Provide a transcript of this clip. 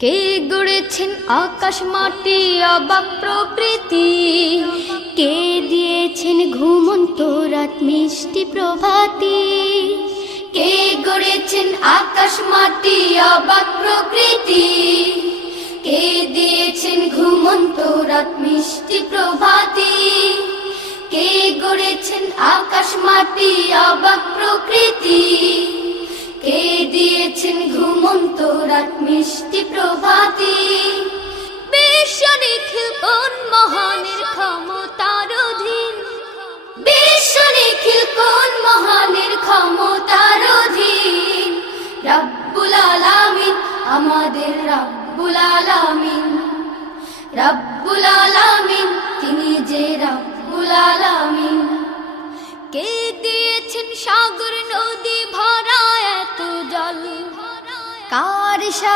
কে গড়েছেন আকাশ মাটি অবাক প্রকৃতি, কে দিয়েছেন ঘুমন্ত রাত মিষ্টি প্রভাতি। কে গড়েছেন আকাশ মাটি অবাক প্রকৃতি, কে দিয়েছেন ঘুমন্ত রাত মিষ্টি প্রভাতি। কে গড়েছেন আকাশ মাটি অবাক প্রকৃতি, কে দিয়েছেন ঘুমন্ত রাত মিষ্টি প্রভাতি। বিশ্ব নিখিল কোন মহানের ক্ষমতার অধীন, বিশ্ব নিখিল কোন মহানের ক্ষমতার অধীন। রব্বুল আলামিন আমাদের রব্বুল আলামিন, রব্বুল আলামিন তিনি যে রব্বুল আলামিন। কে দিয়েছেন সাগর নদী ভরা এত জল, কার